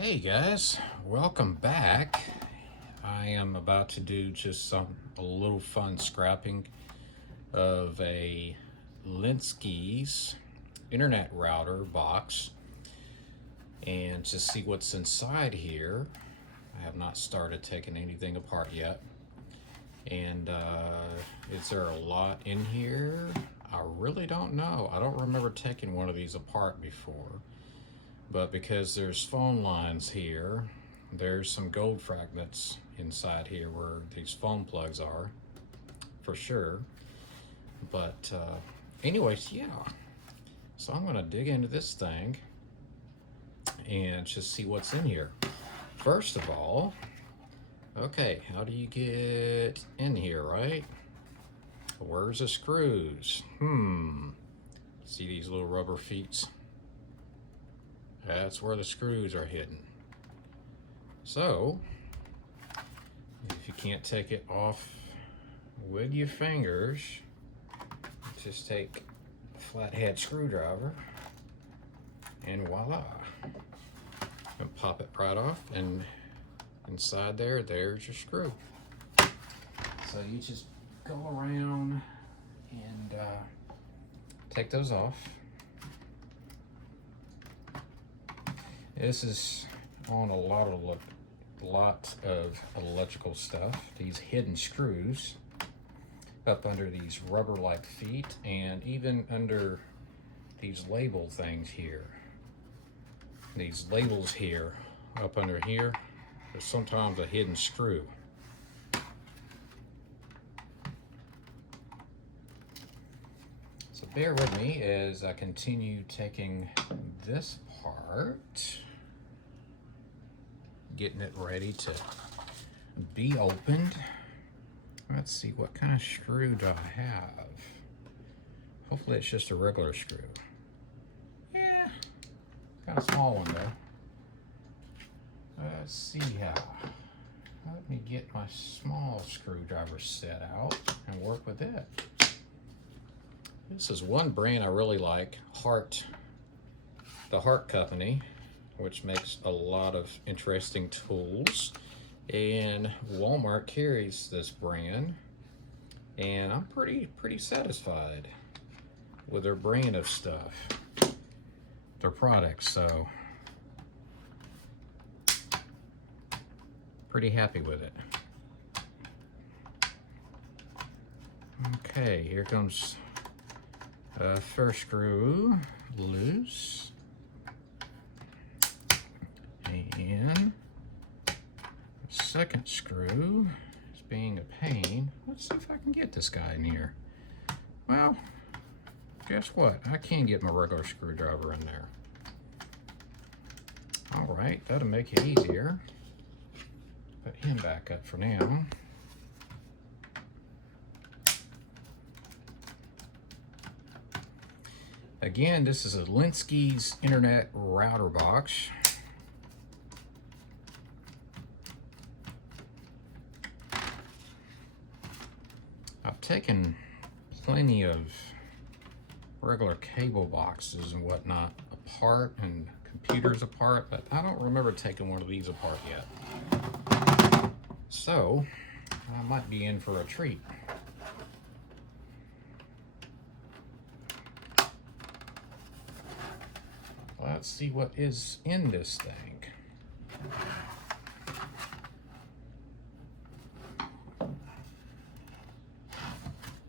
Hey guys, welcome back. I am about to do just a little fun scrapping of a Linsky's internet router box and to see what's inside here. I have not started taking anything apart yet. And is there a lot in here? I really don't know. I don't remember taking one of these apart before. But because there's phone lines here, there's some gold fragments inside here where these phone plugs are, for sure. But anyways, yeah. So I'm gonna dig into this thing and just see what's in here. First of all, okay, how do you get in here, right? Where's the screws? See these little rubber feet? That's where the screws are hidden. So, if you can't take it off with your fingers, just take a flathead screwdriver and voila. And pop it right off, and inside there's your screw. So you just go around and take those off. This is on a lot of electrical stuff. These hidden screws up under these rubber-like feet, and even under these label things here. These labels here, up under here, there's sometimes a hidden screw. So bear with me as I continue taking this apart, getting it ready to be opened. Let's see, what kind of screw do I have? Hopefully it's just a regular screw. Yeah, got a small one though. Let's see how. Let me get my small screwdriver set out and work with it. This is one brand I really like, Hart, the Hart Company, which makes a lot of interesting tools, and Walmart carries this brand, and I'm pretty satisfied with their brand of stuff, their products. So pretty happy with it. Okay, here comes first screw loose. And second screw is being a pain. Let's see if I can get this guy in here. Well, guess what? I can get my regular screwdriver in there. All right, that'll make it easier. Put him back up for now. Again, this is a Linsky's internet router box. I've taken plenty of regular cable boxes and whatnot apart and computers apart, but I don't remember taking one of these apart yet. So I might be in for a treat. Let's see what is in this thing.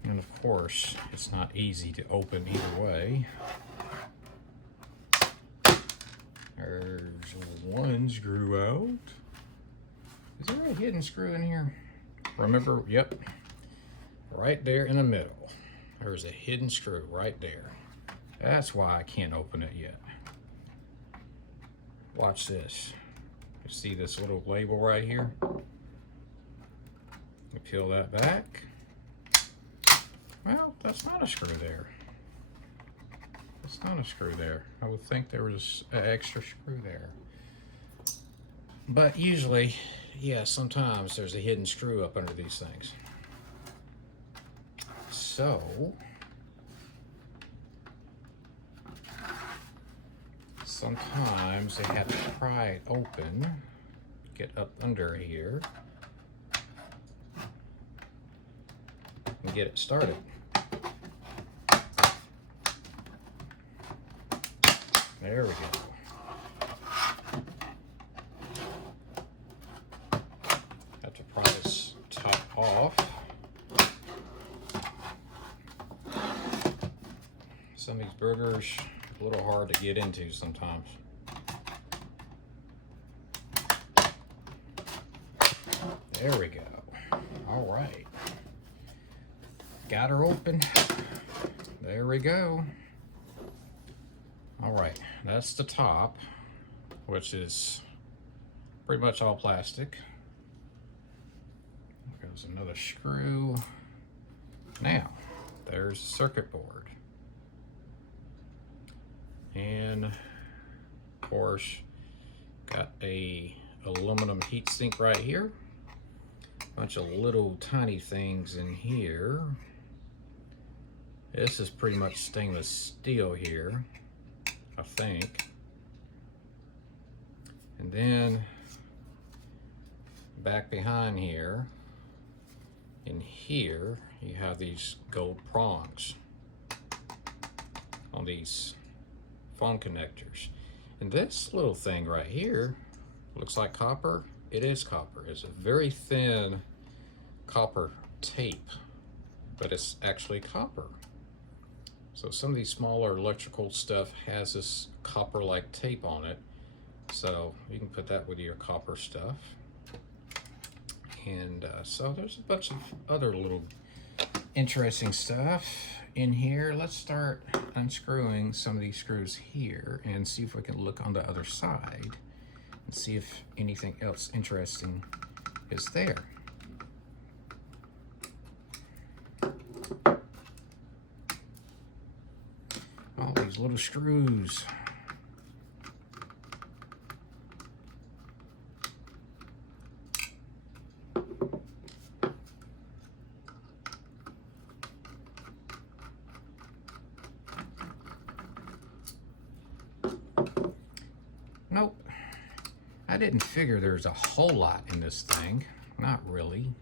And of course, it's not easy to open either way. There's one screw out. Is there a hidden screw in here? Remember, yep, right there in the middle. There's a hidden screw right there. That's why I can't open it yet. Watch this. You see this little label right here? You peel that back. Well, that's not a screw there. That's not a screw there. I would think there was an extra screw there. But usually, yeah, sometimes there's a hidden screw up under these things. So sometimes they have to pry it open, get up under here, and get it started. There we go. Have to pry this top off. Some of these burgers are a little hard to get into sometimes. There we go. All right. Got her open. There we go. All right, that's the top, which is pretty much all plastic. There goes another screw. Now, there's the circuit board. And of course, got a aluminum heatsink right here. Bunch of little tiny things in here. This is pretty much stainless steel here, I think. And then back behind here, in here, you have these gold prongs on these phone connectors. And this little thing right here looks like copper. It is copper. It's a very thin copper tape, but it's actually copper. So some of these smaller electrical stuff has this copper-like tape on it. So you can put that with your copper stuff. And so there's a bunch of other little interesting stuff in here. Let's start unscrewing some of these screws here and see if we can look on the other side and see if anything else interesting is there. All these little screws. Nope. I didn't figure there's a whole lot in this thing. Not really.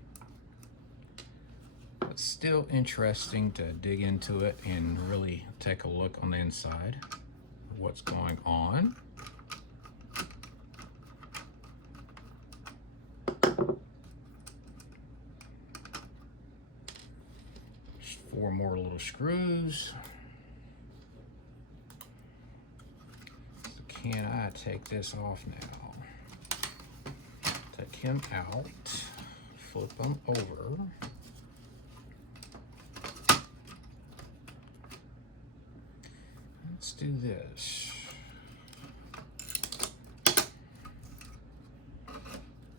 But still interesting to dig into it and really take a look on the inside of what's going on. There's 4 more little screws. Can I take this off now? Take him out, flip him over. Let's do this.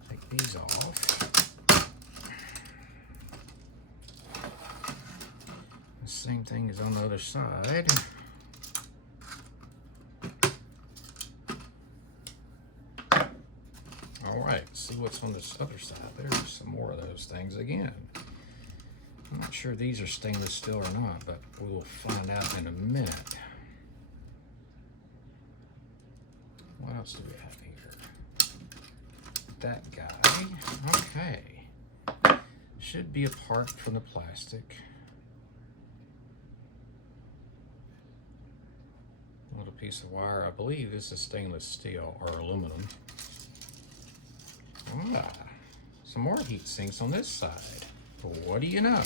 Take these off. The same thing is on the other side. See what's on this other side. There's some more of those things again. I'm not sure these are stainless steel or not, but we'll find out in a minute. What else do we have here? That guy. Okay. Should be apart from the plastic. A little piece of wire. I believe this is stainless steel or aluminum. Ah, some more heat sinks on this side. What do you know?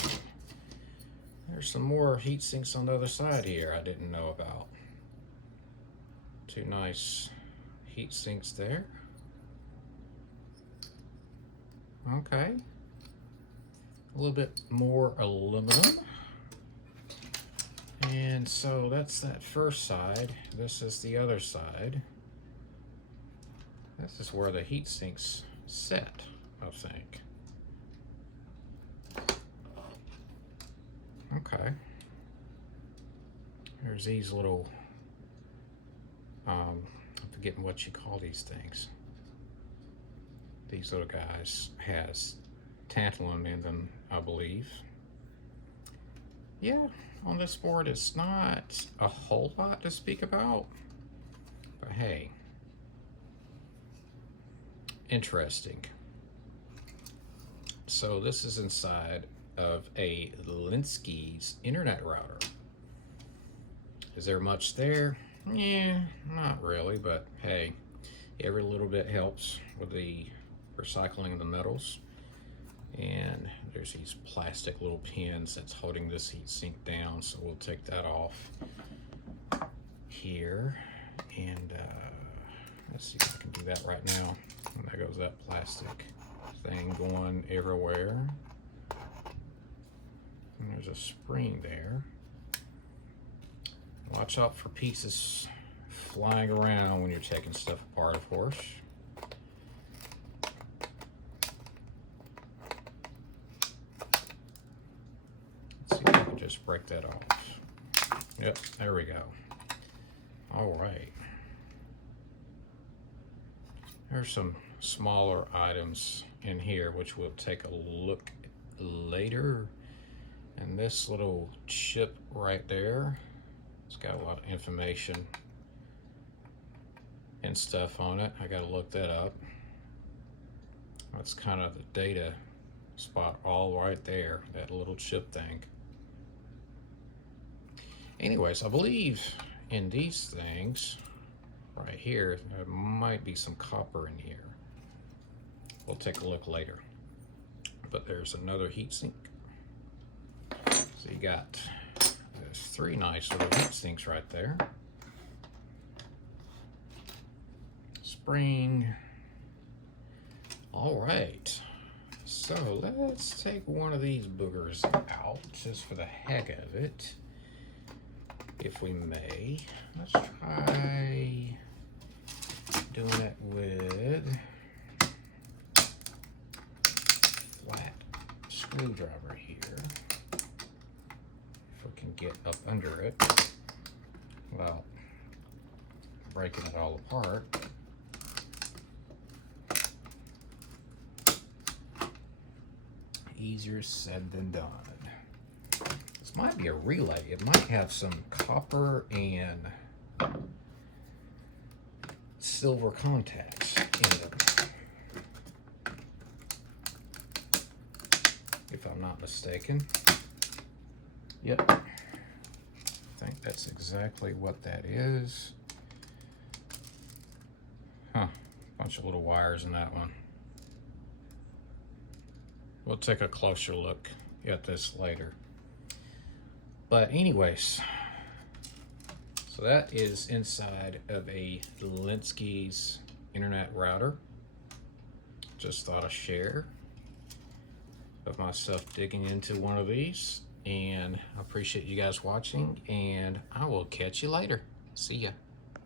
There's some more heat sinks on the other side here I didn't know about. 2 nice heat sinks there. Okay. A little bit more aluminum. And so that's that first side. This is the other side. This is where the heat sinks set, I think. Okay. There's these little, I'm forgetting what you call these things. These little guys has tantalum in them, I believe. Yeah, on this board it's not a whole lot to speak about. But hey, interesting. So this is inside of a Lenski's internet router. Is there much there? Yeah, not really, but hey, every little bit helps with the recycling of the metals. And there's these plastic little pins that's holding this heat sink down, so we'll take that off here. And let's see if I can do that right now. And there goes that plastic thing going everywhere. And there's a spring there. Watch out for pieces flying around when you're taking stuff apart, of course. Let's see if I can just break that off. Yep, there we go. All right. There's some smaller items in here which we'll take a look later. And this little chip right there, it's got a lot of information and stuff on it. I gotta look that up. That's kind of the data spot all right there, that little chip thing. Anyways, I believe in these things right here, there might be some copper in here. We'll take a look later. But there's another heatsink. So you got, there's 3 nice little heat sinks right there. Spring. All right. So let's take one of these boogers out just for the heck of it, if we may. Let's try doing it with flat screwdriver here. If we can get up under it without breaking it all apart. Easier said than done. This might be a relay. It might have some copper and silver contacts in it, if I'm not mistaken. Yep, I think that's exactly what that is. Huh, bunch of little wires in that one. We'll take a closer look at this later. But anyways, so that is inside of a Lenski's internet router. Just thought I'd share of myself digging into one of these, and I appreciate you guys watching, and I will catch you later. See ya.